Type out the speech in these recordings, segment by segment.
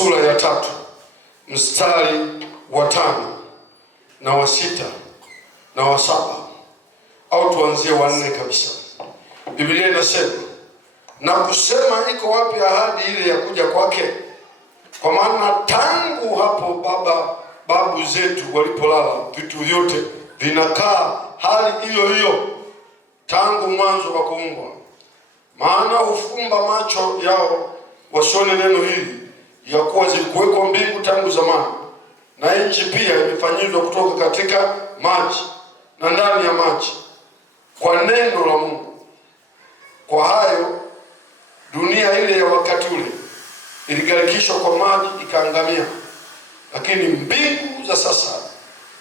sura ya 3 mstari wa 5 na wa 6 na wa 7, au tuanzie wa 4 kabisa. Biblia inasema, na kusema, iko wapi ahadi ile ya kuja kwake? Kwa maana tangu hapo babu zetu walipolala, vitu vyote vinakaa hali hiyo hiyo tangu mwanzo wa kuumbwa. Maana hufumba macho yao wasione neno hili, ya kuwa zilikuwekwa mbingu tangu zamani, na nchi pia imefanyizwa kutoka katika maji na ndani ya maji, kwa neno la Mungu. Kwa hayo dunia ile ya wakati ule iligarikishwa kwa maji ikaangamia, lakini mbingu za sasa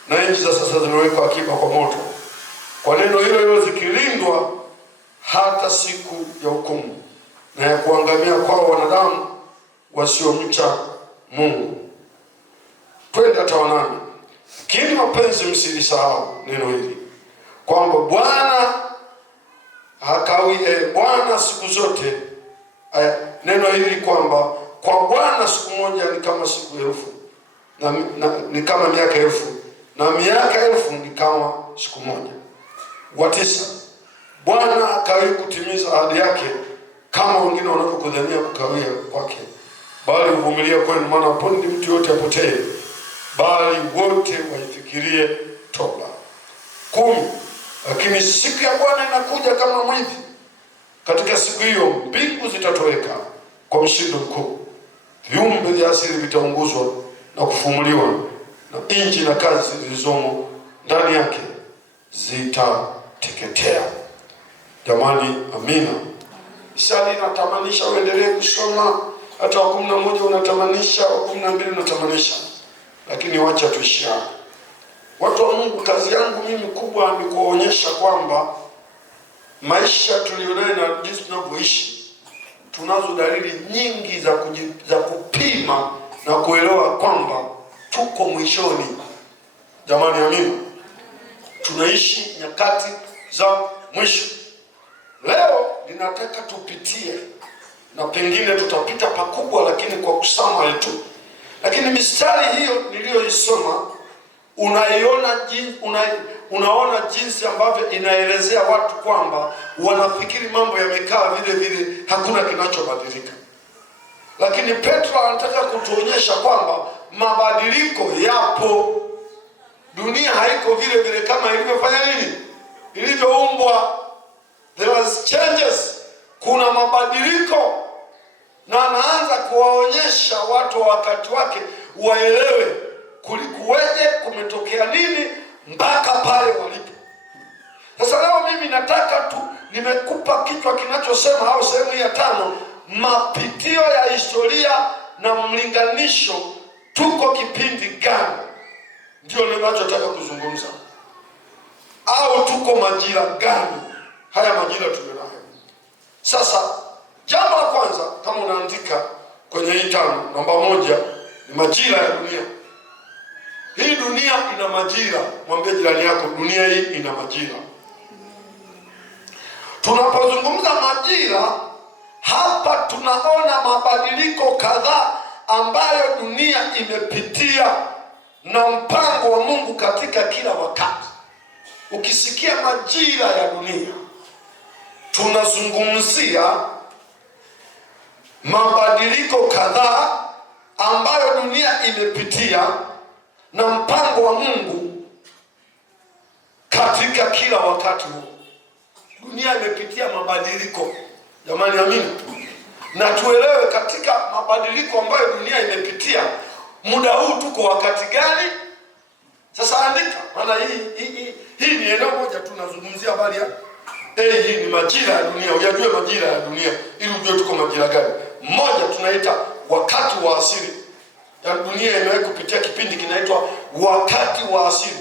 na nchi za sasa zinawekwa akiba kwa moto, kwa neno hilo hilo zikilindwa hata siku ya hukumu na ya kuangamia kwao wanadamu wasiomcha Mungu. Twende hata wa 8. Lakini mapenzi, msilisahau neno hili, kwamba Bwana Bwana siku zote, neno hili kwamba kwa Bwana siku moja ni kama siku 1000, ni kama miaka 1000, na miaka 1000 ni kama siku moja. Wa 9, Bwana hakawii kutimiza ahadi yake kama wengine wanavyokudhania kukawia kwake, bali huvumilia kwenu, maana hapendi mtu yote apotee, bali wote waifikirie toba. 10, lakini siku ya Bwana inakuja kama mwizi. Katika siku hiyo mbingu zitatoweka kwa mshindo mkuu, viumbe vya asili vitaunguzwa na kufumuliwa, na nchi na kazi zilizomo ndani yake zitateketea. Jamani, amina. Sasa natamanisha uendelee kusoma hata wa 11 unatamanisha, wa 12 unatamanisha, lakini wacha tuishie. Watu wa Mungu, kazi yangu mimi kubwa ni kuonyesha kwamba maisha tulionayo na jinsi tunavyoishi, tunazo dalili nyingi za kupima na kuelewa kwamba tuko mwishoni. Jamani, amina. Tunaishi nyakati za mwisho. Leo ninataka tupitie, na pengine tutapita pakubwa, lakini kwa kusama tu. Lakini mistari hiyo niliyoisoma unaona jinsi ambavyo inaelezea watu kwamba wanafikiri mambo yamekaa vile vile, hakuna kinachobadilika. Lakini Petro anataka kutuonyesha kwamba mabadiliko yapo. Dunia haiko vile vile kama ilivyofanya nini? Ilivyoumbwa. There was changes. Kuna mabadiliko. Na anaanza kuwaonyesha watu wa wakati wake waelewe kulikuweje, kumetokea nini mpaka pale walipo. Sasa leo mimi nataka nimekupa kichwa kinachosema, au sehemu ya 5, mapitio ya historia na mlinganisho. Tuko kipindi gani? Ndio ninachotaka kuzungumza. Au tuko majira gani? Haya majira tumenayo. Sasa jambo la kwanza, kama unaandika kwenye hii 5, namba 1 ni majira ya dunia. Hii dunia ina majira. Mwambie jirani yako, dunia hii ina majira. Tunapozungumza majira, hapa tunaona mabadiliko kadhaa ambayo dunia imepitia na mpango wa Mungu katika kila wakati. Ukisikia majira ya dunia, tunazungumzia mabadiliko kadhaa ambayo dunia imepitia na mpango wa Mungu katika kila wakati huo. Dunia imepitia mabadiliko. Jamani, amina. Na tuelewe katika mabadiliko ambayo dunia imepitia, muda huu tuko wakati gani? Sasa andika, maana hii ni eneo moja tunazungumzia habari ya hii ni majira ya dunia. Ujue majira ya dunia ili ujue tuko majira gani. Mmoja tunaita wakati wa asili. Ya dunia imewahi kupitia kipindi kinaitwa wakati wa asili,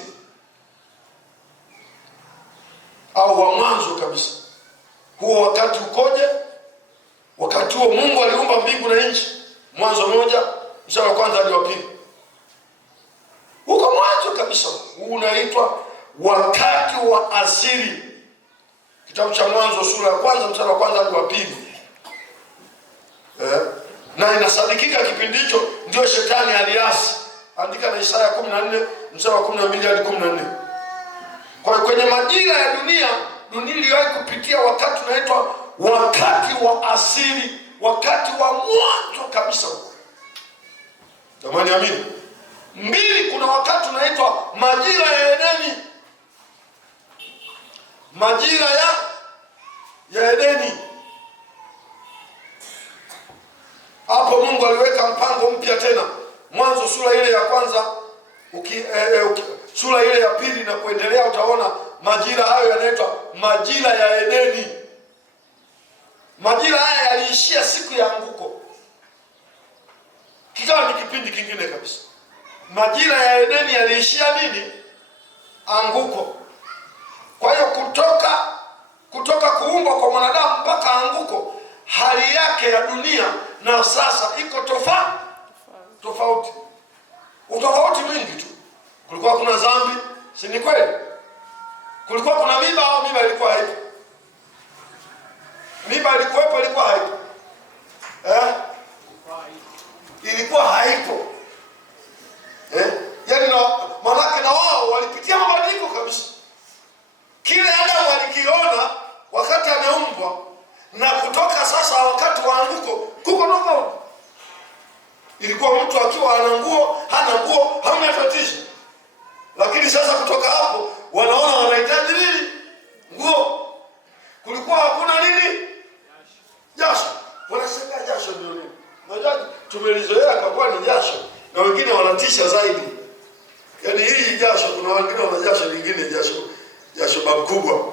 au wa mwanzo kabisa. Huo wakati ukoje? Wakati huo Mungu aliumba mbingu na nchi. Mwanzo 1 mstari wa 1 hadi wa 2. Huko mwanzo kabisa, unaitwa wakati wa asili. Kitabu cha Mwanzo sura ya 1 mstari wa 1 hadi wa 2. Na inasadikika kipindi hicho ndio ndio shetani aliasi. Andika na Isaya 14 mstari wa 12 hadi 14. Kwa hiyo kwenye majira ya dunia iliwahi kupitia wakati unaitwa wakati wa asili, wakati wa mwanzo kabisa huko. Jamani, amini. 2, kuna wakati unaitwa majira ya Edeni. Majira ya Edeni. Hapo Mungu aliweka mpango mpya tena. Mwanzo sura ile ya kwanza, sura ile ya pili na kuendelea, utaona majira hayo yanaitwa majira ya Edeni. Majira haya yaliishia siku ya anguko. Kikawa ni kipindi kingine kabisa. Majira ya Edeni yaliishia nini? Anguko. Kwa hiyo kutoka kuumbwa kwa mwanadamu mpaka anguko, hali yake ya dunia na sasa iko tofauti. Utofauti mwingi tu. Kulikuwa kuna dhambi, si ni kweli? Kulikuwa kuna miba au miba ilikuwa haipo? Miba ilikuwepo, ilikuwa haipo? Ilikuwa haipo. Yaani manake na wao walipitia mabadiliko kabisa. Kile Adamu alikiona wakati ameumbwa na kutoka sasa wakati wa anguko kuko tofauti. Ilikuwa mtu akiwa ana nguo, hana nguo, hamna tatizo. Lakini sasa kutoka hapo wanaona wanahitaji nini? Nguo. Kulikuwa hakuna nini? Jasho. Wanasema jasho ndio nini? Unajua tumelizoea kwa ni jasho, na wengine wanatisha zaidi. Yaani hii jasho, kuna wengine wana jasho lingine, jasho babu kubwa.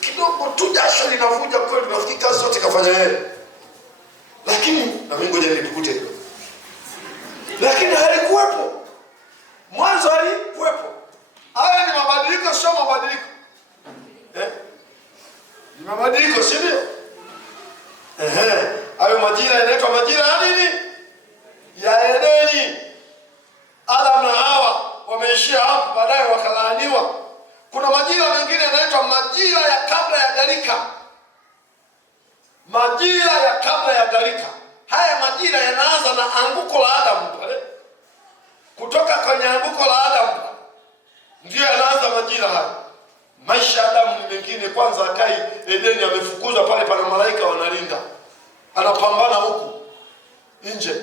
Kidogo tu jasho linavuja kweli, nafikiri kazi zote kafanya yeye. Lakini na mimi ngoja nilikute. Lakini halikuwepo. Mwanzo halikuwepo. Haya ni mabadiliko, sio mabadiliko. Ni mabadiliko, si ndio? Hayo majira yanaitwa majira ya nini? Ya Edeni. Adam na Hawa wameishia hapo, baadaye wakalaaniwa. Kuna majira mengine yanaitwa majira ya kabla ya gharika. Majira ya kabla ya gharika. Haya majira yanaanza na anguko la Adamu pale. Kutoka kwenye anguko la Adamu ndio yanaanza majira haya. Maisha ya Adamu ni mengine. Kwanza akai Edeni, amefukuzwa pale, pana malaika wanalinda. Anapambana huku nje.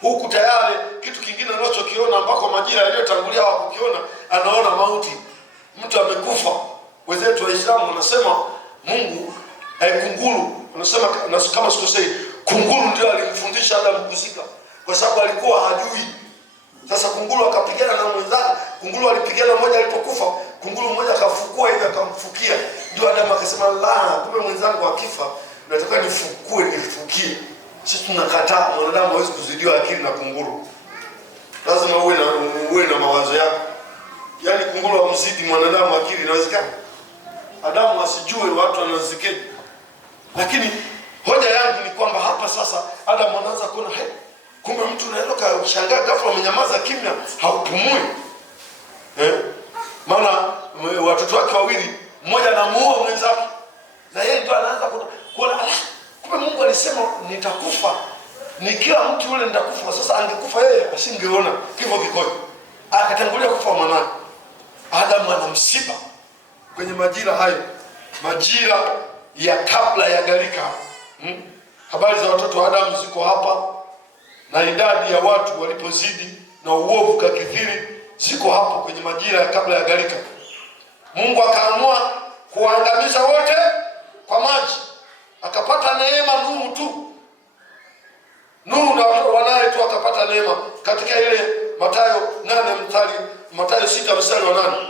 Huku tayari kitu kingine anachokiona ambako majira yaliyotangulia hawakukiona, anaona mauti. Mtu amekufa. Wenzetu Waislamu wanasema Mungu kunguru, wanasema kama sikosei, kunguru ndio alimfundisha Adamu kuzika, kwa sababu alikuwa hajui. Sasa kunguru akapigana na mwenzake. Kunguru alipigana mmoja, alipokufa kunguru mmoja akafukua hivi akamfukia. Ndio Adamu akasema, la, kumbe mwenzangu akifa nataka nifukie. Sisi tunakataa, mwanadamu hawezi kuzidiwa akili na kunguru. Lazima uwe na mawazo yako. Yaani kunguru hamzidi mwanadamu akili, inawezekana? Adamu asijue watu wanazikeje. Lakini hoja yangu ni kwamba hapa sasa Adamu anaanza kuona, kumbe mtu unaweza kushangaa ghafla amenyamaza kimya, haupumui. Maana watoto wake wawili, mmoja anamuua mwenzake, na yeye ndio anaanza kuona, kumbe Mungu alisema nitakufa. Ni kila mtu yule nitakufa. Sasa angekufa yeye asingeona kifo kikoje. Akatangulia kufa mwanae. Adamu ana msiba kwenye majira hayo. Majira ya kabla ya gharika. Habari za watoto wa Adamu ziko hapa, na idadi ya watu walipozidi na uovu kakithiri ziko hapo kwenye majira ya kabla ya gharika. Mungu akaamua kuangamiza wote kwa maji. Akapata neema Nuhu tu. Nuhu na wanae tu akapata neema katika ile Mathayo 6 mstari wa 8.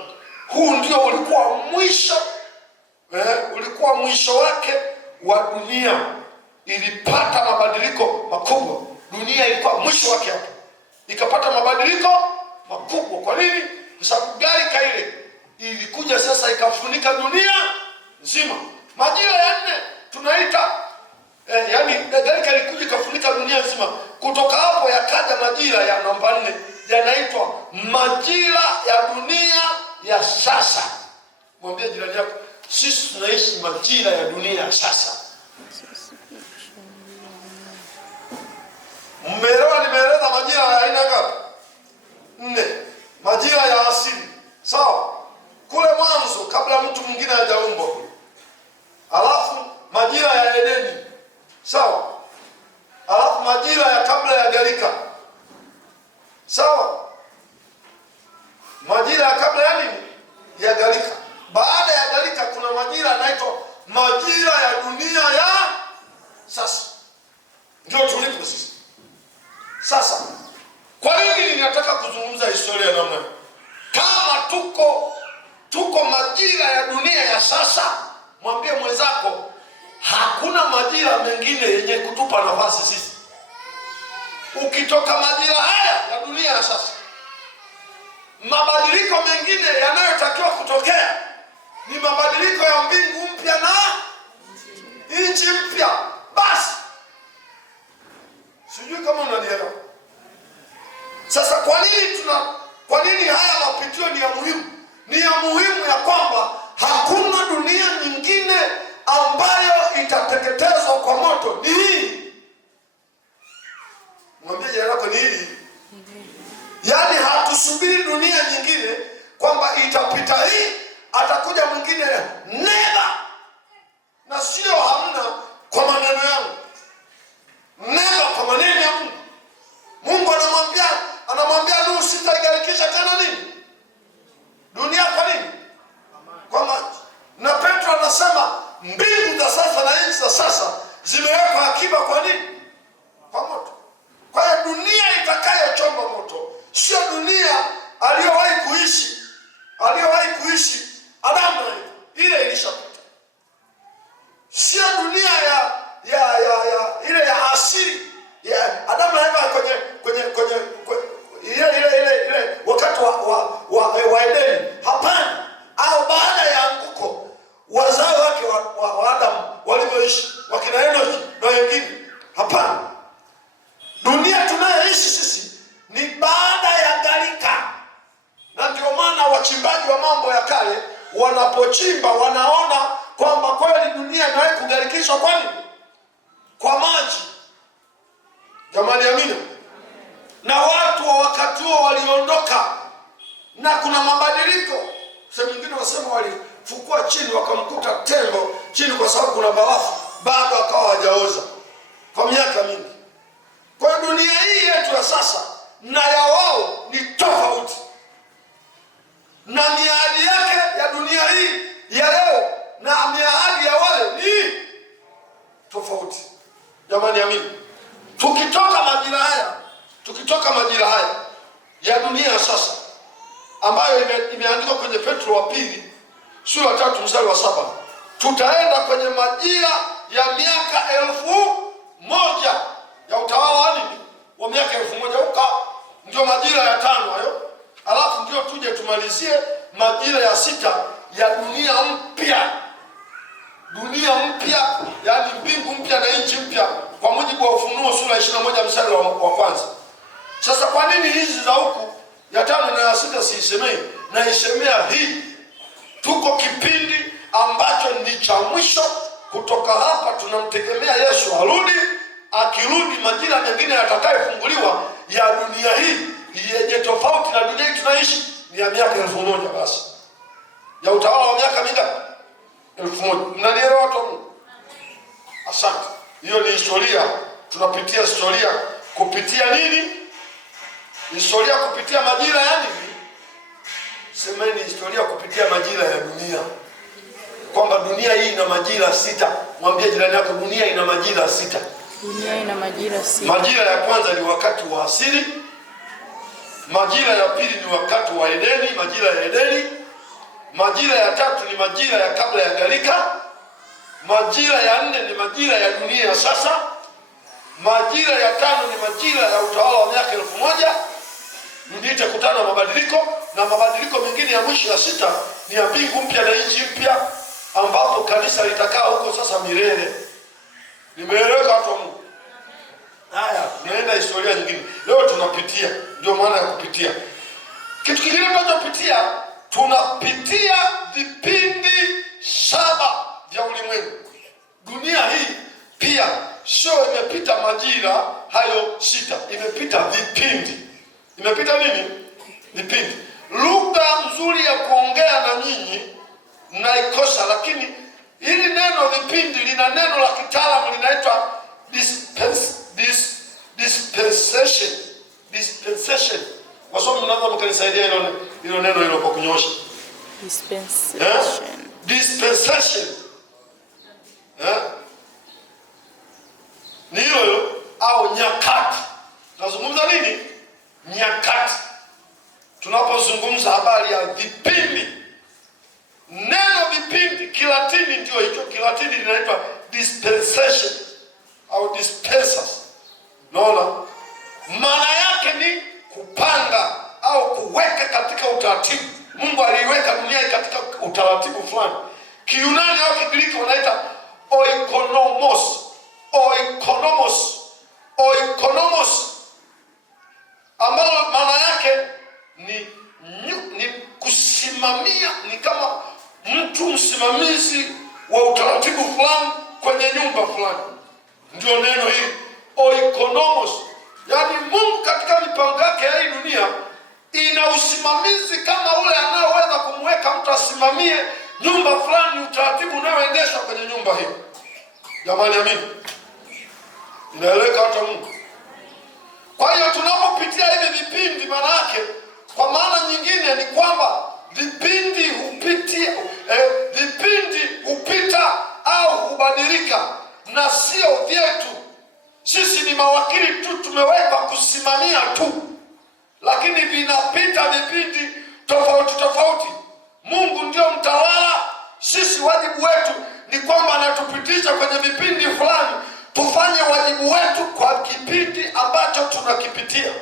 Huu ndio ulikuwa mwisho. Ulikuwa mwisho wake wa dunia. Ilipata mabadiliko makubwa. Dunia ilikuwa mwisho wake hapo. Ikapata mabadiliko makubwa. Kwa nini? Kwa sababu gharika ile ilikuja sasa ikafunika dunia nzima. Majira ya 4 tunaita yaani gharika ilikuja ikafunika dunia nzima. Kutoka hapo yakaja majira ya namba 4, yanaitwa majira ya dunia ya sasa. Mwambie jirani yako, sisi tunaishi majira ya dunia ya sasa. Nimeeleza majira ya aina Kwa nini ninataka kuzungumza historia namna? Kama tuko majira ya dunia ya sasa, mwambie mwenzako hakuna majira mengine yenye kutupa nafasi sisi. Ukitoka majira haya ya dunia ya sasa, mabadiliko mengine yanayotakiwa kutokea ni mabadiliko ya mbingu mpya na nchi mpya. Basi sijui kama unanielewa. Sasa kwa nini haya mapitio ni ya muhimu? Ni ya muhimu ya kwamba hakuna dunia nyingine ambayo itateketezwa kwa moto. Ni hii. Mwambie jirani yako ni hii. Yaani hatusubiri dunia nyingine kwamba itapita hii, atakuja mwingine. Never. Na sio hamna kwa maneno yangu. Never kwa maneno ya Mungu. Mungu anamwambia Nuhu, sitaigarikisha tena nini? Dunia. Kwa nini? Kwa maji. Na Petro anasema mbingu za sasa na nchi za sasa zimewekwa akiba kwa nini? Kwa moto. Kwa hiyo dunia itakayochoma moto sio dunia aliyowahi kuishi Adamu na Eva. Ile ilishapita. Sio dunia ile ya asili ya Adamu na Eva kwenye ile wakati wa Edeni. Hapana. Au baada ya anguko wazao wake wa Adamu walivyoishi, wakina Enoki na wengine. Hapana. Dunia tunayoishi sisi ni baada ya gharika. Na ndio maana wachimbaji wa mambo ya kale wanapochimba wanaona kwamba kweli dunia inawahi kugharikishwa. Kwa nini? Kwa maji. Jamani, amina. Na watu wa wakati huo waliondoka na kuna mabadiliko. Sehemu nyingine wasema walifukua chini wakamkuta tembo chini kwa sababu kuna barafu, bado akawa hajaoza kwa miaka mingi. Kwa dunia hii yetu ya sasa na ya wao ni tofauti. Na miadi yake ya dunia hii ya leo na miadi ya wale ni tofauti. Jamani, amini. Tukitoka majira haya ya dunia ya sasa ambayo imeandikwa kwenye Petro wa pili sura 3 mstari wa 7, tutaenda kwenye majira ya miaka 1000 ya utawala wa nini? Wa miaka 1000 huko ndio majira ya 5 hayo. Alafu ndio tuje tumalizie majira ya 6 ya dunia mpya. Dunia mpya, yani mbingu mpya na nchi mpya kwa mujibu wa Ufunuo sura 21 mstari wa kwanza. Sasa kwa nini hizi za huku ya 5 na ya 6 siisemei? Na isemea hii. Tuko kipindi ambacho ni cha mwisho. Kutoka hapa tunamtegemea Yesu arudi. Akirudi majira mengine yatakayofunguliwa ya dunia hii yenye tofauti na dunia hii tunaishi ni ya miaka 1000 basi. Ya utawala wa miaka mingapi? 1000. Mnanielewa watu? Asante. Hiyo ni historia. Tunapitia historia kupitia nini? Historia kupitia majira ya nini? Semeni historia kupitia majira ya dunia. Kwamba dunia hii ina majira 6. Mwambie jirani yako dunia ina majira 6. Dunia ina majira 6. Majira ya kwanza ni wakati wa asili. Majira ya pili ni wakati wa Edeni, majira ya Edeni. Majira ya 3 ni majira ya kabla ya gharika. Majira ya 4 ni majira ya dunia ya sasa. Majira ya 5 ni majira ya utawala wa miaka 1000. Dunia itakutana na mabadiliko, na mabadiliko mengine ya mwisho ya 6 ni ya mbingu mpya na nchi mpya ambapo kanisa litakaa huko sasa milele. Nimeeleweka watu wa Mungu? Haya, tunaenda historia nyingine. Leo tunapitia, ndio maana ya kupitia. Kitu kingine tunapitia vipindi 7 vya ulimwengu. Dunia hii pia sio imepita majira hayo 6, imepita vipindi. Imepita nini? Vipindi. Lugha nzuri ya kuongea na nyinyi naikosa, lakini hili neno vipindi lina neno la kitaalamu linaitwa dispensation. Wasomi mnaweza mkanisaidia hilo neno hilo kwa kunyosha. Dispensation. Ni hilo au nyakati. Nazungumza nini? nyakati. Tunapozungumza habari ya vipindi, neno vipindi Kilatini ndio hicho. Kilatini linaitwa dispensation au dispensers. Naona maana yake ni kupanga au kuweka katika utaratibu. Mungu aliweka dunia katika utaratibu fulani. Kiyunani au Kigiriki wanaita oikonomos, oikonomos, oikonomos, ambalo maana yake ni kusimamia, ni kama mtu msimamizi wa utaratibu fulani kwenye nyumba fulani. Ndio neno hili oikonomos. Yaani Mungu katika mipango yake ya hii dunia ina usimamizi kama ule anaoweza kumweka mtu asimamie nyumba fulani, utaratibu unaoendeshwa kwenye nyumba hiyo. Jamani, amini. Inaeleweka hata Mungu. Kwa hiyo tunapopitia hivi vipindi, maana yake kwa maana nyingine ni kwamba vipindi hupita au hubadilika na sio vyetu. Sisi ni mawakili tu, tumewekwa kusimamia tu, lakini vinapita vipindi tofauti tofauti. Mungu ndio mtawala. Sisi wajibu wetu ni kwamba anatupitisha kwenye vipindi fulani, tufanye wajibu wetu kwa kipindi ambacho tunakipitia.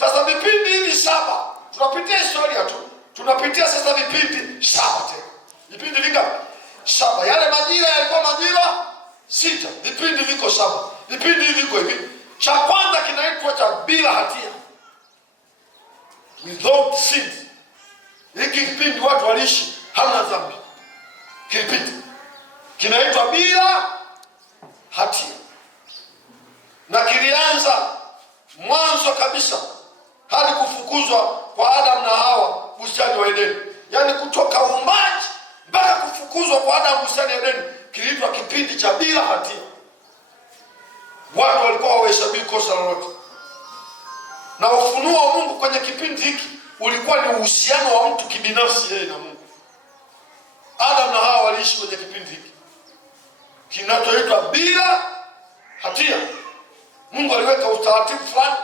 Sasa vipindi hivi 7, tunapitia historia tu, tunapitia sasa vipindi 7 tena. Vipindi vingapi? 7. Yale majira yalikuwa majira 6, vipindi viko 7. Vipindi hivi viko hivi. Cha kwanza kinaitwa cha bila hatia, without sin. Hiki kipindi watu waliishi hamna dhambi. Kipindi kinaitwa bila hatia, na kilianza mwanzo kabisa hadi kufukuzwa kwa Adam na Hawa bustani wa Edeni. Yaani kutoka uumbaji mpaka kufukuzwa kwa Adam bustani ya Edeni kiliitwa kipindi cha bila hatia. Watu walikuwa hawahesabii kosa lolote, na ufunuo wa Mungu kwenye kipindi hiki ulikuwa ni uhusiano wa mtu kibinafsi yeye na Mungu. Adam na Hawa waliishi kwenye kipindi hiki kinachoitwa bila hatia. Mungu aliweka utaratibu fulani.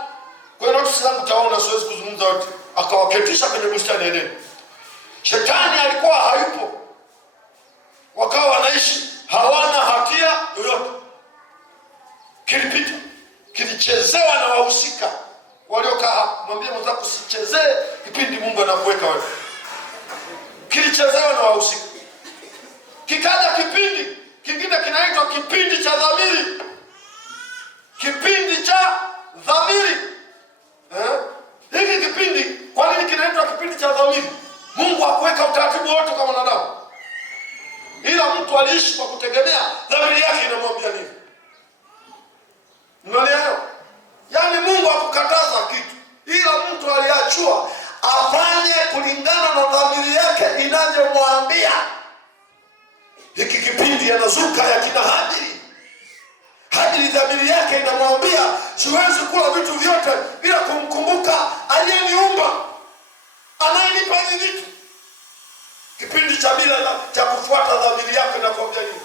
Kwa hiyo notisi zangu taona, siwezi kuzungumza wote. Akawaketisha kwenye bustani ya Edeni. Shetani alikuwa hayupo, wakawa wanaishi hawana hatia yoyote. Kilipita, kilichezewa na wahusika waliokaa hapo. Mwambie mwenzako usichezee kipindi Mungu anakuweka wewe. Kilichezewa na wahusika. Kikaja kipindi kingine kinaitwa kipindi cha dhamiri. Kipindi cha dhamiri. Hiki kipindi, kwa nini kinaitwa kipindi cha dhamiri? Mungu hakuweka utaratibu wote kama wanadamu, ila mtu aliishi kwa kutegemea dhamiri yake inamwambia nini. Unaelewa? Yaani Mungu hakukataza kitu, ila mtu aliachua afanye kulingana na dhamiri yake inavyomwambia. Hiki kipindi anazuka ya kina Habili. Habili dhamiri yake inamwambia siwezi kula vitu vyote bila kumkumbuka aliyeniumba, anayenipa hivi vitu. Kipindi cha bila cha kufuata dhamiri yake inakwambia nini?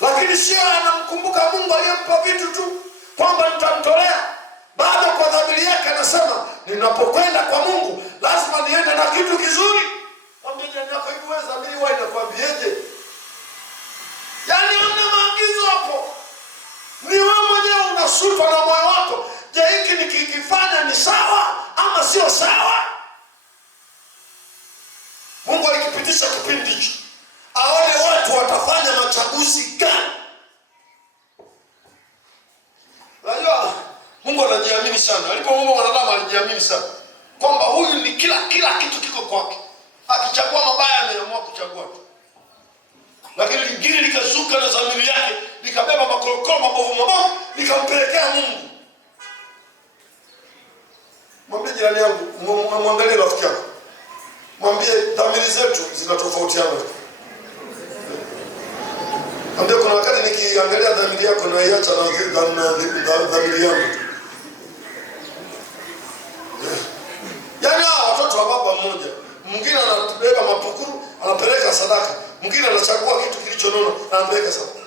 Lakini sio anamkumbuka Mungu aliyempa vitu tu kwamba nitamtolea. Bado kwa dhamiri yake anasema ninapokwenda kwa Mungu lazima niende na kitu kizuri. Mwambie jirani yako, hivi wewe dhamiri wewe inakwambieje? Yaani hamna maagizo hapo. Ni wewe mwenyewe unasutwa na moyo wako. Je, hiki nikikifanya ni sawa ama sio sawa? Mungu alikipitisha kipindi hicho aone watu watafanya machaguzi gani. Unajua Mungu anajiamini sana. Alipomuumba wanadamu alijiamini sana kwamba huyu ni kila kitu kiko kwake. Akichagua mabaya ameamua kuchagua tu. Lakini lingine likazuka na dhamiri yake, likabeba makorokoro mabovu likampelekea Mungu. Mwambie jirani yangu, mwangalie rafiki yako. Mwambie dhamiri zetu zinatofautiana. Mwambie kuna wakati nikiangalia dhamiri yako na iacha na dhamiri yangu. Yaani watoto wa baba mmoja, mwingine anabeba mapukuru, anapeleka sadaka. Mwingine anachagua kitu kilichonono na anapeleka sadaka.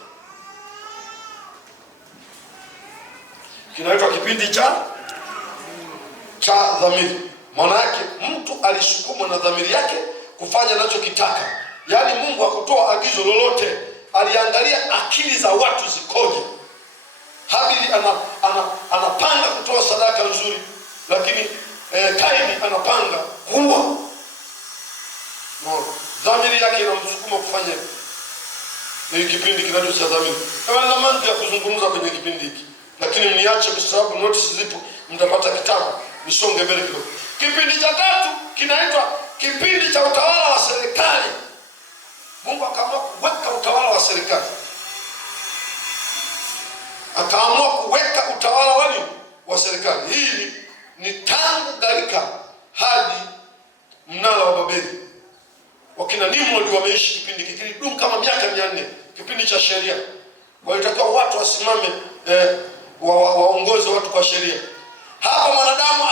Kinaitwa kipindi cha cha dhamiri. Maana yake mtu alisukumwa na dhamiri yake kufanya anachokitaka. Yaani Mungu hakutoa agizo lolote, aliangalia akili za watu zikoje. Habili anapanga kutoa sadaka nzuri, lakini Kaini anapanga kuua. Dhamiri yake inamsukuma kufanya ni kipindi kinacho cha dhamiri. Kama mambo ya kuzungumza kwenye kipindi hiki, lakini mniache kwa sababu notice zipo, mtapata kitabu, nisonge mbele kidogo. Kipindi cha tatu kinaitwa kipindi cha utawala wa serikali. Mungu akaamua kuweka utawala wa serikali. Akaamua kuweka utawala wa serikali. Hii ni tangu gharika hadi mnara wa Babeli. Wakina Nimrod wameishi kipindi kilidumu kama miaka 400, kipindi cha sheria. Walitakiwa watu wasimame waongoze watu kwa sheria. Hapa mwanadamu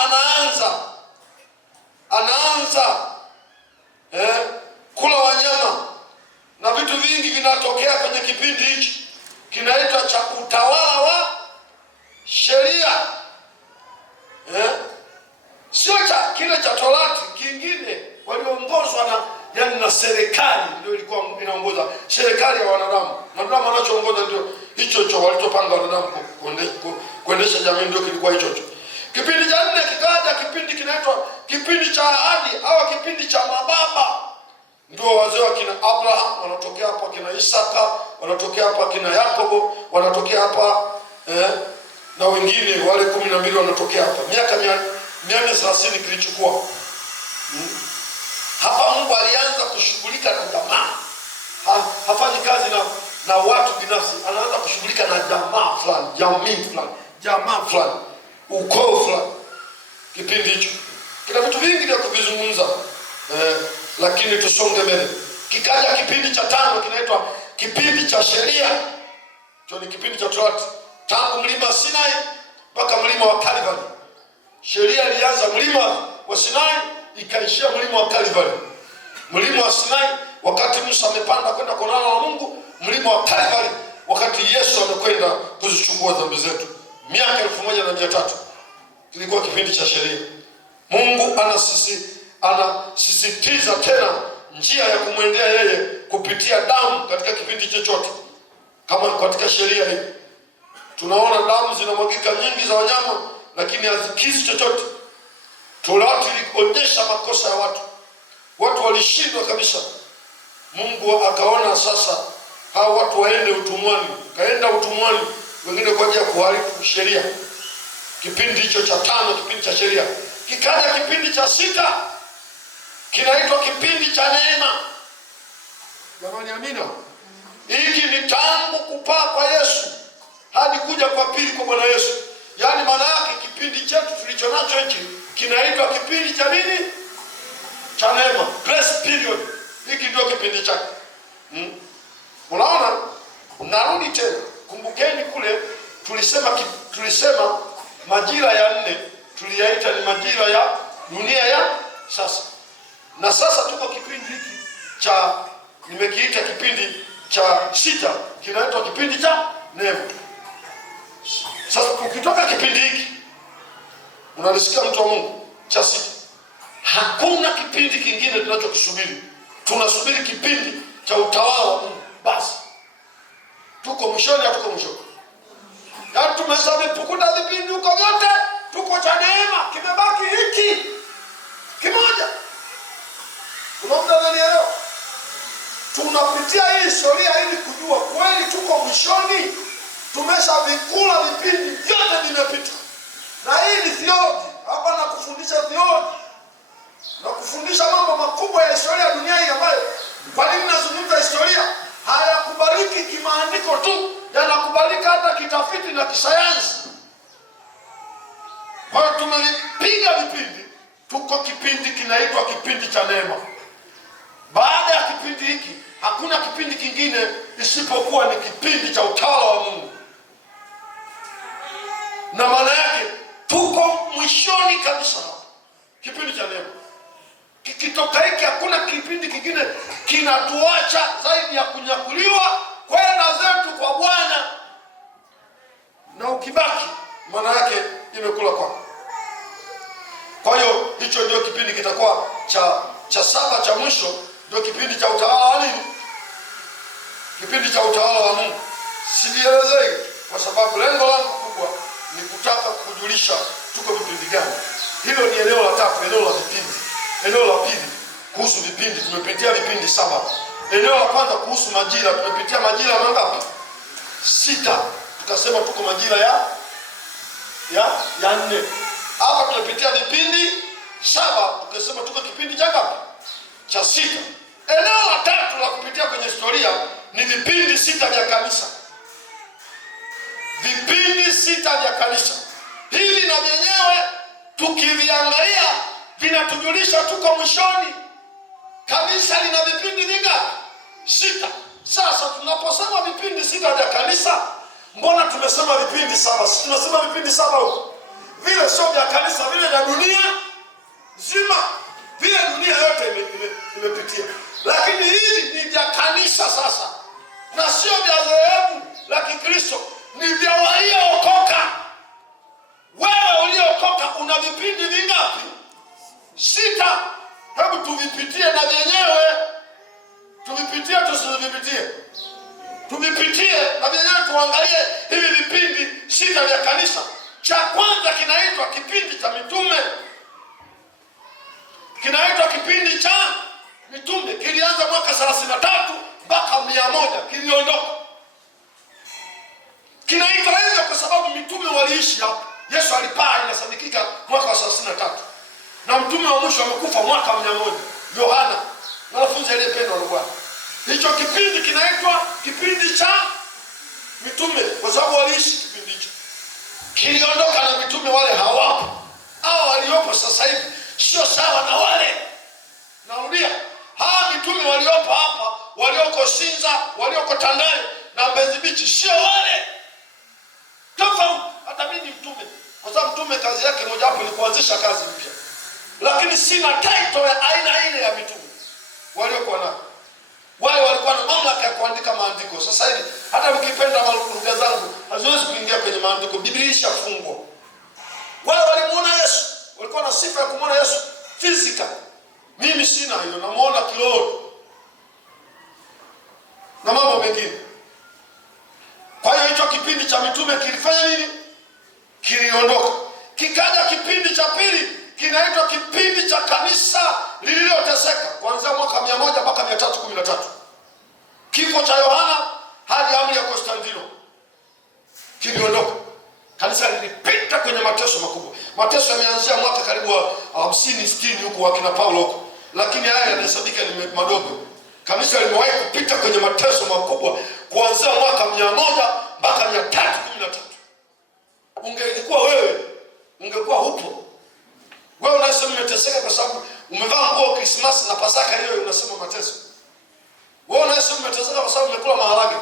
anaanza kula wanyama na vitu vingi vinatokea kwenye kipindi hichi. Kinaitwa cha utawala wa sheria. Sio cha kile cha Torati, kingine waliongozwa na serikali, ndio ilikuwa inaongoza serikali ya wanadamu. Wanadamu wanachoongoza ndio hicho walichopanga wanadamu kuendesha jamii, ndio kilikuwa hicho. Kipindi cha 4 kikaja kipindi kinaitwa kipindi cha ahadi au kipindi cha mababa. Ndio wazee wa kina Abraham wanatokea hapa, kina Isaka wanatokea hapa, kina Yakobo wanatokea hapa, na wengine wale 12 wanatokea hapa. Miaka 430 kilichukua. Hapa Mungu alianza kushughulika na jamaa. Hafanyi kazi na watu binafsi, anaanza kushughulika na jamaa fulani, jamaa fulani, ukoo fulani. Kipindi hicho kina vitu vingi vya kuvizungumza, lakini tusonge mbele. Kikaja kipindi cha 5 kinaitwa kipindi cha sheria. Hicho ni kipindi cha Torati, tangu mlima Sinai mpaka mlima wa Kalvari. Sheria ilianza mlima wa Sinai ikaishia mlima wa Kalvari. Mlima wa Sinai wakati Musa amepanda kwenda kuonana na Mungu, mlima wa Kalvari wakati Yesu amekwenda kuzichukua dhambi zetu. Miaka 1300 kilikuwa kipindi cha sheria. Mungu anasisitiza tena njia ya kumwendea yeye kupitia damu katika kipindi chochote. Kama katika sheria hii tunaona damu zinamwagika nyingi za wanyama, lakini hazikizi chochote. Torati ilionyesha makosa ya watu walishindwa kabisa. Mungu akaona sasa hao watu waende utumwani. Kaenda utumwani, wengine kwa ajili ya kuharibu sheria. Kipindi hicho cha 5, kipindi cha sheria. Kikaja kipindi cha 6 kinaitwa kipindi cha neema. Jamani, amina. Hiki ni tangu kupaa kwa Yesu hadi kuja kwa pili kwa Bwana Yesu. Yaani maana yake kipindi chetu tulicho nacho hiki kinaitwa kipindi cha nini? Cha neema, grace period. Hiki ndio kipindi chake. Unaona? Narudi tena. Kumbukeni kule tulisema majira ya 4 tuliyaita ni majira ya dunia ya sasa. Na sasa tuko kipindi hiki cha nimekiita kipindi cha 6, kinaitwa kipindi cha neema. Sasa ukitoka kipindi hiki, unalisikia mtu wa Mungu, cha 6, hakuna kipindi kingine tunachokisubiri. Tunasubiri kipindi cha utawala wa Mungu. Basi tuko mwishoni, hatuko mwishoni. Na tumesabipukuta vipindi huko vyote, tuko cha neema. Kimebaki hiki kimoja. Unaona leo tunapitia hii historia ili kujua kweli tuko mwishoni. Tumeshavikula vipindi vyote vimepita. Na hii ni theology. Hapa na kufundisha theology, na kufundisha mambo makubwa ya historia ya dunia hii ambayo kwa nini nazungumza historia? Hayakubaliki kimaandiko tu, yanakubalika hata kitafiti na kisayansi. Kwa hiyo tumepiga vipindi, tuko kipindi kinaitwa kipindi cha neema. Baada ya kipindi hiki hakuna kipindi kingine isipokuwa ni kipindi cha utawala wa Mungu. Na maana yake tuko mwishoni kabisa. Kipindi cha neema. Kikitoka hiki hakuna kipindi kingine kinatuacha zaidi ya kunyakuliwa kwenda zetu kwa Bwana. Na ukibaki maana yake imekula kwako. hicho ndio kipindi kitakuwa cha saba cha mwisho, ndio kipindi cha utawala wa nini? Kipindi cha utawala wa Mungu. Sielezei kwa sababu lengo langu kubwa ni kutaka kujulisha tuko vipindi gani. Hilo ni eneo la tatu, eneo la vipindi. Eneo la pili kuhusu vipindi, tumepitia vipindi 7. Eneo la kwanza kuhusu majira, tumepitia majira mangapi? 6. Tukasema tuko majira ya 4. Hapa tumepitia vipindi 7, tukasema tuko kipindi cha ngapi? Cha 6. Eneo la tatu la kupitia kwenye historia ni vipindi 6 vya kanisa. Vipindi 6 vya kanisa. Hivi na vyenyewe tukiviangalia vinatujulisha tuko mwishoni. Kanisa lina vipindi vingapi? 6. Sasa tunaposema vipindi 6 vya kanisa, mbona tumesema vipindi 7? Si tunasema vipindi 7 huko. Vile sio vya kanisa, vile vya dunia nzima. Vile dunia yote imepitia. Lakini hivi ni vya kanisa sasa. Na sio vya dhehebu la Kikristo, ni vya waliookoka. Wewe uliokoka una vipindi vingapi? 6. Hebu tuvipitie na vyenyewe. Tuvipitie tusivipitie. Tuvipitie na vyenyewe tuangalie hivi vipindi 6 vya kanisa. Cha kwanza kinaitwa kipindi cha mitume. Kinaitwa kipindi cha mitume. Kilianza mwaka 33 mpaka 100, kiliondoka. Kinaitwa hivyo kwa sababu mitume waliishi hapo. Yesu alipaa inasadikika mwaka wa 33. Na mtume wa mwisho amekufa mwaka 100. Yohana, mwanafunzi aliyependwa na Bwana. Hicho kipindi kinaitwa kipindi cha mitume kwa sababu waliishi kipindi hicho. Kiliondoka na mitume wale hawapo. Hao waliopo sasa hivi sio sawa na wale. Narudia, hawa mitume waliopo hapa, walioko Sinza, walioko Tandale na Mbezi Beach sio wale. Tofauti. Hata mimi ni mtume. Kwa sababu mtume kazi yake moja hapo ni kuanzisha kazi mpya. Lakini sina title ya aina ile ya mitume waliokuwa nao. Wale walikuwa na mamlaka ya kuandika maandiko. Sasa hivi hata mkipenda lugha zangu haziwezi kuingia kwenye maandiko. Biblia ishafungwa. Wale walimuona Yesu, walikuwa na sifa ya kumuona Yesu physical. Mimi sina hiyo, namuona kiroho na mambo mengine. Kwa hiyo hicho kipindi cha mitume kilifanya nini? Kiliondoka. Kikaja kipindi cha pili, kinaitwa kipindi cha kanisa lililoteseka kuanzia mwaka 100 mpaka 313. Kifo cha Yohana hadi amri ya Konstantino. Kiliondoka. Kanisa lilipita kwenye mateso makubwa. Mateso yameanzia mwaka karibu 50-60 huko wakina Paulo huko. Lakini haya yanahesabika ni madogo. Kanisa limewahi kupita kwenye mateso makubwa kuanzia mwaka 100 mpaka 313. Ungelikuwa wewe, ungekuwa hupo. Wewe unasema umeteseka kwa sababu umevaa nguo Krismasi na Pasaka, hiyo unasema mateso. Wewe unasema umeteseka kwa sababu umekula maharage.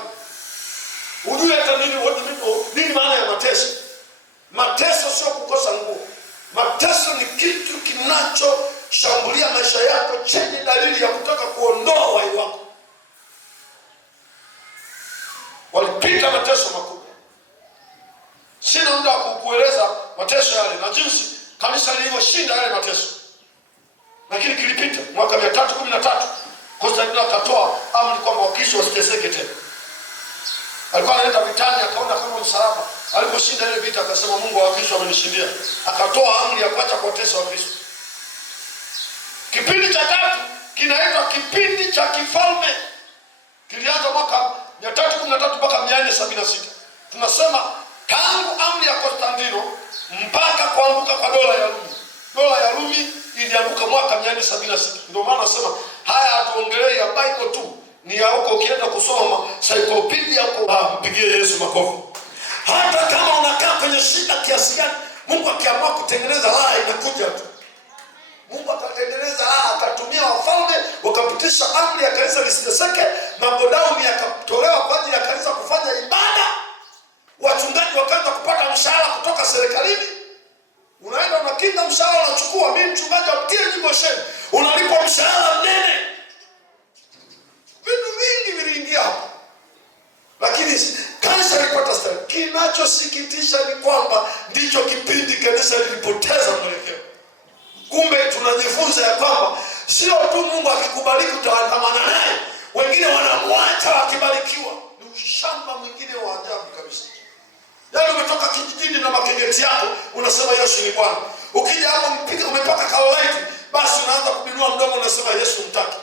Unajua hata nini maana ya mateso? Mateso sio kukosa nguo. Mateso ni kitu kinachoshambulia maisha yako chenye dalili ya kutaka kuondoa uhai wako. Walipita mateso makubwa. Sina muda wa kukueleza mateso yale na jinsi kanisa lilivyoshinda yale mateso. Lakini kilipita mwaka 313 Konstantino akatoa amri kwamba Wakristo wasiteseke tena. Alikuwa anaenda vitani, akaona kama msalaba. Aliposhinda ile vita akasema Mungu wa Wakristo amenishindia. Akatoa amri ya kuacha kuwatesa Wakristo. Kipindi cha tatu kinaitwa kipindi cha kifalme. Kilianza mwaka 313 mpaka 476. Tunasema tangu amri ya Konstantino mpaka kuanguka kwa dola ya Rumi. Dola ya Rumi ilianguka mwaka 476. Ndio maana nasema haya hatuongelei ya Bible tu, ni ya huko. Ukienda kusoma encyclopedia huko, mpigie Yesu makofi. Hata kama unakaa kwenye shida kiasi gani, Mungu akiamua kutengeneza raha inakuja tu. Mungu akatengeneza raha, akatumia wafalme wakapitisha amri ya kanisa lisiteseke, magodauni yakatolewa kwa ajili ya kanisa kufanya ibada. Wachungaji wakaanza kupata mshahara kutoka serikalini. Unaenda unakinda mshahara unachukua. Mimi mchungaji wa Mtiri Mosheni, unalipwa mshahara mnene. Vitu vingi viliingia hapo. Lakini kanisa lilipata stari. Kinachosikitisha ni kwamba ndicho kipindi kanisa lilipoteza mwelekeo. Kumbe ya kwamba sio tu Mungu akikubariki utaandamana naye, wengine wanamwacha wakibarikiwa. Ni ushamba mwingine wa ajabu kabisa. Yaani umetoka kijijini na makengeti yako unasema Yesu ni Bwana. Ukija hapo umepaka Carolite, basi unaanza kubinua mdomo unasema Yesu mtaki.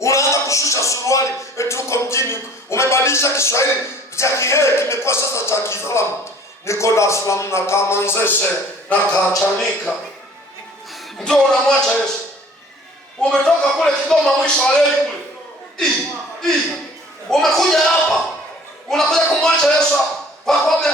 Unaanza kushusha suruali eti uko mjini, umebadilisha Kiswahili cha Kihehe kimekuwa sasa cha Kizalamu. Niko Dar es Salaam na Kamanzese na Kachanika. Ndio unamwacha Yesu. Umetoka kule Kigoma mwisho wa leli kule. Umekuja hapa. Unakuja kumwacha Yesu hapa. Kwa sababu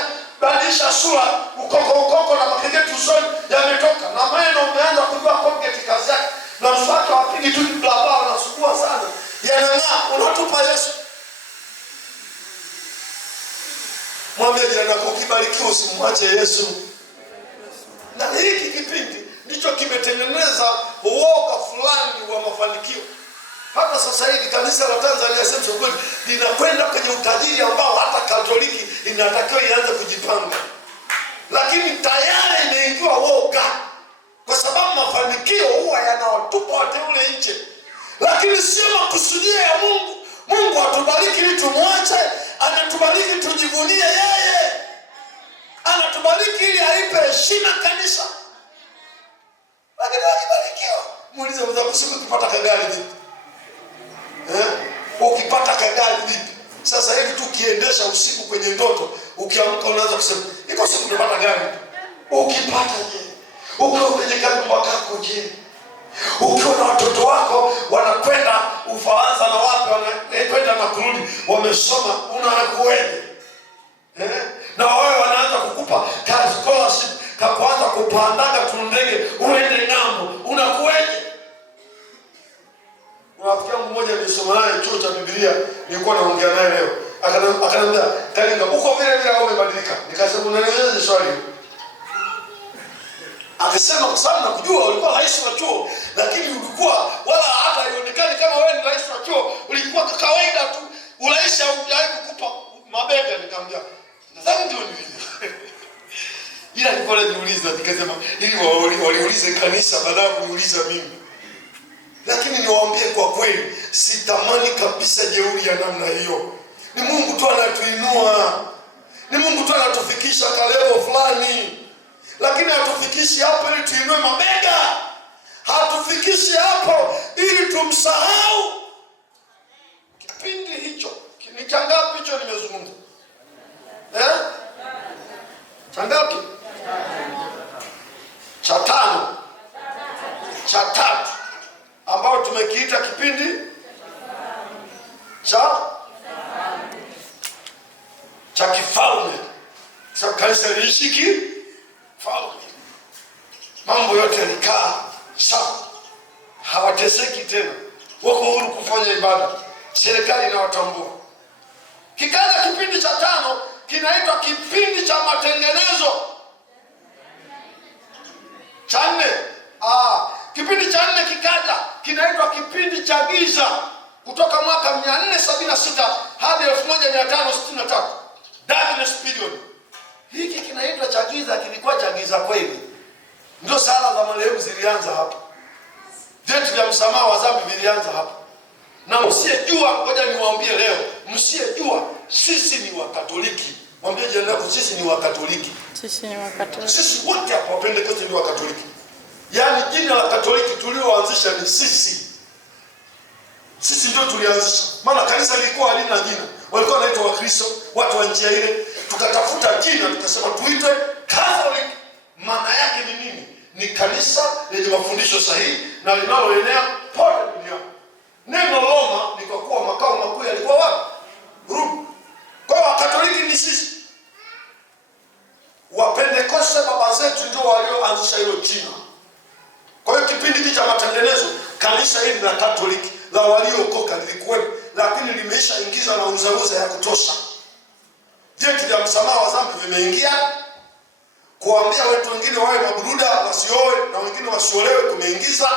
badilisha sura, ukoko na makengeti usoni yametoka. Na maneno umeanza kujua Colgate kazi yake. Na mswaki wapigi tu blabla unasukua sana. Yanang'aa, unatupa Yesu. Mwambie jirani yako ukibarikiwa usimwache Yesu. Na hiki kipindi ndicho kimetengeneza uoga fulani wa mafanikio. Hata sasa hivi kanisa la Tanzania Assemblies of God linakwenda kwenye utajiri ambao hata Katoliki inatakiwa ianze kujipanga. Lakini tayari imeingiwa uoga. Kwa sababu mafanikio huwa yanawatupa wateule nje. Lakini sio makusudio ya Mungu. Mungu atubariki ili tumwache, anatubariki tujivunie yeye. Anatubariki ili aipe heshima kanisa. Lakini wakibarikiwa, muulize mzako siku ukipata kagari vipi? Ukipata kagari vipi? Sasa hivi tu ukiendesha usiku kwenye ndoto, ukiamka unaanza kusema, iko siku nimepata gari. Ukipata je? Ukiwa kwenye gari mwakako je? Ukiwa na watoto wako wanakwenda Ufaransa na wapi wanakwenda na kurudi, wamesoma, unakueje? Na wewe wanaanza kukupa scholarship kaanza kupandaga tu ndege uende ng'ambo, unakueje? Rafiki yangu mmoja nilisoma naye chuo cha Biblia, nilikuwa naongea naye leo. Akaniambia, "Kalinga, uko vile vile au umebadilika?" Nikasema, "Unaniuliza swali?" Akasema, "Kwa sababu nakujua ulikuwa rais wa chuo, lakini ulikuwa wala hata haionekani kama wewe ni rais wa chuo, ulikuwa kawaida tu, urais haujawahi kukupa mabega." Nikamwambia, "Nadhani ndio nilivyo." Ila nilikuwa najiuliza, nikasema, ili waliulize kanisa badala ya kuniuliza mimi. Lakini niwaambie kwa kweli, sitamani kabisa jeuri ya namna hiyo. Ni Mungu tu anatuinua. Ni Mungu tu anatufikisha kwa level fulani. Lakini hatufikishi hapo ili tuinue mabega. Hatufikishi hapo ili tumsahau. Kipindi hicho, ni cha ngapi hicho nimezungumza? Cha ngapi? Cha tano. Cha tatu. Ambao tumekiita kipindi cha kifalme. Sasa kanisa liishiki falme. Mambo yote yalikaa sawa. Hawateseki tena. Wako huru kufanya ibada. Serikali inawatambua. Kikaja kipindi cha tano kinaitwa kipindi cha matengenezo. Cha nne. Kipindi cha nne kikaja kinaitwa kipindi cha giza kutoka mwaka 476 hadi 1563. Darkness period. Hiki kinaitwa cha giza, kilikuwa cha giza kweli. Ndio sala za marehemu zilianza hapo. Vyeti vya msamaha wa dhambi vilianza hapo. Na msiyejua, ngoja niwaambie leo, msiyejua sisi ni Wakatoliki. Mwambie jirani yako sisi ni Wakatoliki. Sisi ni Wakatoliki. Sisi wote hapa Wapentekoste ni Wakatoliki. Yaani jina la Katoliki tulioanzisha ni sisi. Sisi ndio tulianzisha. Maana kanisa lilikuwa halina jina. Walikuwa wanaitwa Wakristo, watu wa njia ile. Tukatafuta jina, tukasema tuitwe Catholic. Maana yake ni nini? Ni kanisa lenye mafundisho sahihi na linaloenea pote duniani. Neno Roma ni kwa kuwa makao makuu yalikuwa wapi? Rumi. Kwa hiyo Wakatoliki ni sisi. Wapentekoste baba zetu ndio walioanzisha hilo jina. Kwa hiyo kipindi cha matengenezo kanisa hili la Katoliki la waliokoka lilikuwepo, lakini limeisha ingizwa na uzauza ya kutosha. Vyeti vya msamaha wa dhambi vimeingia, kuambia watu wengine wawe maburuda wasioe na wengine wasiolewe kumeingiza.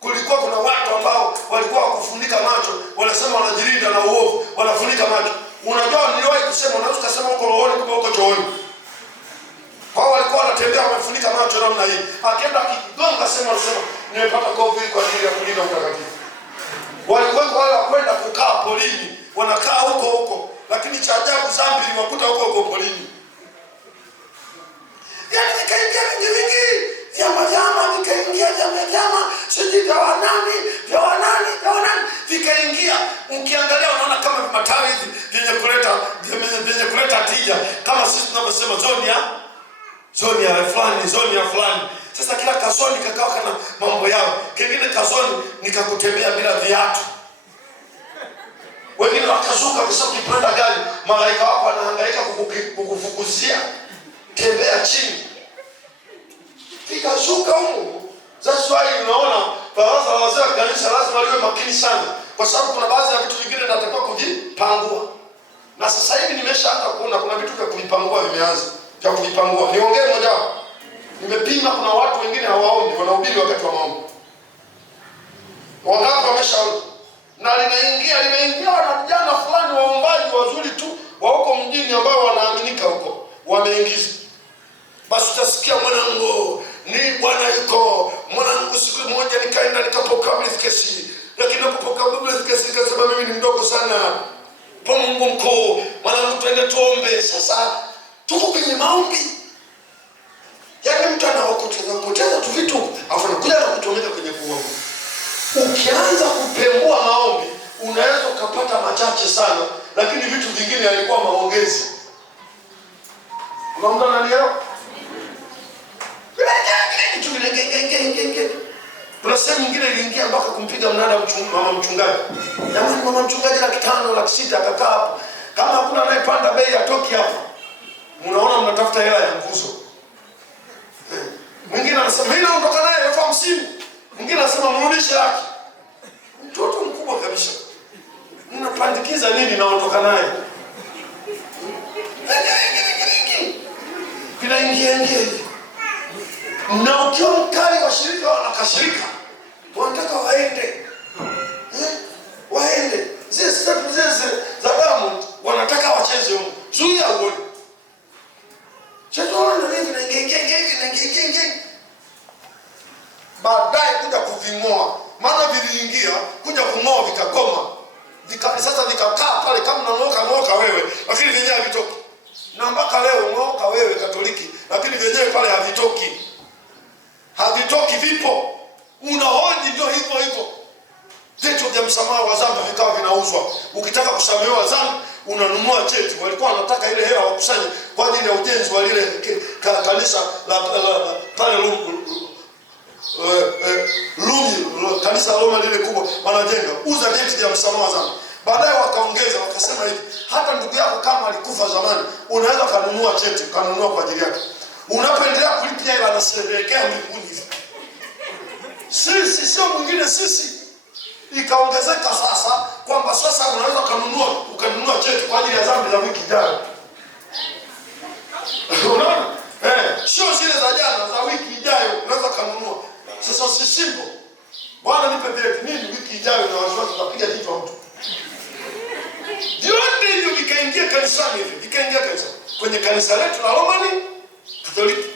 Kulikuwa kuna watu ambao walikuwa wakufunika macho, wanasema wanajilinda na uovu, wanafunika macho. Unajua niliwahi kusema, unaweza kusema uko rohoni kumbe uko chooni. Kwa walikuwa wanatembea wamefunika macho namna hii. Akienda akigonga anasema nimepata COVID kwa ajili ya kulinda utakatifu. Walikuwa wale kwenda kukaa polini, wanakaa huko. Lakini cha ajabu dhambi liwakuta huko polini. Yaani vikaingia vingi. Vyama vikaingia sijui vya wanani vikaingia. Ukiangalia unaona kama matawi hivi vyenye kuleta tija, kama sisi tunavyosema zoni ya fulani. Sasa kila kazoni kakawa kana mambo yao. Kingine kazoni nikakutembea bila viatu. Wengine wakazuka kwa sababu kipanda gari, malaika wako wanahangaika kukufukuzia. Tembea chini. Kikazuka huko. That's why unaona baraza la wazee wa kanisa lazima liwe makini sana, kwa sababu kuna baadhi ya vitu vingine natakiwa kuvipangua. Na sasa hivi nimeshaanza kuona kuna vitu vya kuvipangua vimeanza. Vya kuvipangua. Niongee moja wapo. Nimepima kuna watu wengine hawaombi, wanahubiri wakati wa maombi. Wangapi wameshaona? Na limeingia na vijana fulani waombaji wazuri tu wa huko mjini ambao wanaaminika huko. Wameingiza. Basi utasikia mwanangu, ni Bwana yuko. Mwanangu siku moja nikaenda nikapokea mlifikesi. Lakini napopokea mlifikesi nikasema mimi ni mdogo sana. Kwa Mungu mkuu, mwanangu twende tuombe. Sasa tuko kwenye maombi. Yaani mtu anapoteza tu vitu, afu anakuja na kutumika kwenye kuomba. Ukianza kupembua maombi, unaweza ukapata machache sana, lakini vitu vingine yalikuwa maongezi. Unaona nanielewa? Kuna sehemu nyingine iliingia mpaka kumpiga mnada mama mchungaji. Jamani, mama mchungaji 500,000, 600,000 akakaa hapo. Kama hakuna anayepanda bei atoki hapo. Mnaona mnatafuta hela ya nguzo. Mwingine anasema mimi naondoka naye 50,000. Mwingine anasema mrudishe laki. Mtoto mkubwa kabisa. Mnapandikiza nini naondoka naye? Vinaingia. Na ukiwa mkali washirika wanakashirika. Wanataka waende. Waende. Zile step za damu wanataka wacheze huko. Zuia uone. Chetoa ndio hivi na ngenge. Baadaye kuja kuving'oa. Maana viliingia kuja kung'oa vikagoma. Sasa vikakaa pale kama ng'oka wewe, lakini vyenyewe havitoki. Na mpaka leo ng'oka wewe Katoliki, lakini vyenyewe pale havitoki. Havitoki vipo. Unahoji ndio hivyo. Vitu vya msamaha wa dhambi vikao vinauzwa. Ukitaka kusamehewa dhambi unanunua cheti. Walikuwa wanataka ile hela wakusanye kwa ajili ya ujenzi wa lile kanisa la pale Rumi, kanisa la Roma lile kubwa wanajenga. Uza vyeti vya msamaha wa dhambi. Baadaye wakaongeza wakasema hivi, hata ndugu yako kama alikufa zamani, unaweza kununua cheti, kununua kwa ajili yake. Unapoendelea kulipia hela anaserehekea mbinguni hivi. Sisi sio mwingine sisi. Ikaongezeka sasa kwamba sasa unaweza ukanunua cheti kwa ajili ya dhambi za wiki ijayo. Unaona? Sio zile za jana, za wiki ijayo unaweza kununua. Sasa sisimbo. Bwana nipe vyeti nini wiki ijayo na watu tutapiga kichwa mtu. Yote hiyo vikaingia kanisani hivi, vikaingia kanisa. Kwenye kanisa letu la Romani Katoliki.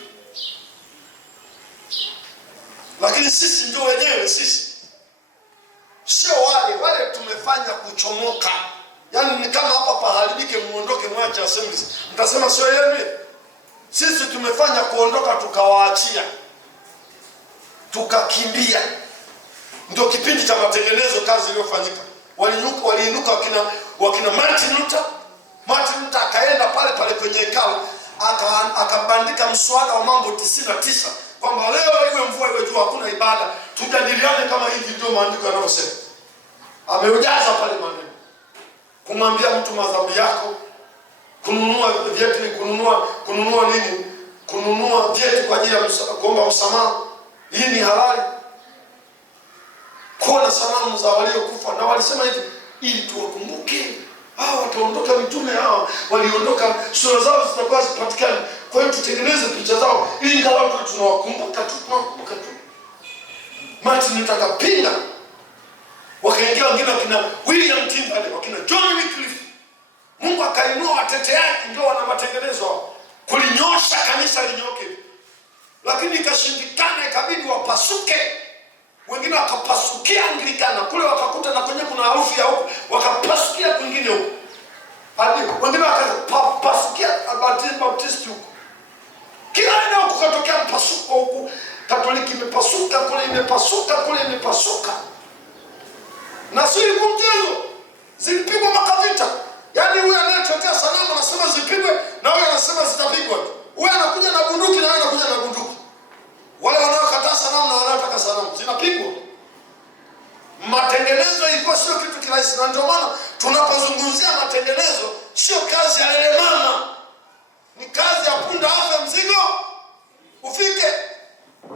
Lakini sisi ndio wenyewe sisi. Sio wale tumefanya kuchomoka. Yaani ni kama hapa paharibike muondoke mwache Assemblies. Mtasema sio yeye. Sisi tumefanya kuondoka tukawaachia. Tukakimbia. Ndio kipindi cha matengenezo kazi iliyofanyika. Waliinuka wakina Martin Luther. Martin Luther akaenda pale kwenye hekalu akabandika mswada wa mambo 99 kwamba leo iwe mvua iwe jua hakuna ibada, tujadiliane kama hivi ndio maandiko yanayosema. Ameujaza pale maneno. Kumwambia mtu madhambi yako, kununua vyeti, kununua nini? Kununua vyeti kwa ajili ya kuomba msamaha. Hii ni halali. Kuona sanamu za waliokufa na walisema hivi ili tuwakumbuke. Wataondoka mitume hao, waliondoka sura zao zitakuwa zipatikane. Kwa hiyo tutengeneze picha zao ili ingalau tunawakumbuka tu. Martin Luther akapinga. Wakaingia wengine wakina William Tyndale, wakina John Wycliffe. Mungu akainua wateteaji ndio wana matengenezo. kulinyosha kanisa linyoke, lakini ikashindikana, ikabidi wapasuke. Wengine wakapasukia Anglikana kule, wakakuta na kwenye kuna harufu ya huko, wakapasukia kwingine huko. Wengine wakapasukia Baptisti huko. Kila eneo kukatokea mpasuko huku. Katoliki imepasuka kule, imepasuka kule, imepasuka. Na siri kumjezo zilipigwa makavita. Yaani huyu anayetetea sanamu anasema zipigwe, na huyu anasema zitapigwa. Huyu anakuja na bunduki na huyu anakuja na bunduki. Wale wanaokataa sanamu na wanaotaka sanamu zinapigwa. Matengenezo ilikuwa sio kitu kirahisi, na ndio maana tunapozungumzia matengenezo sio kazi ya lele mama.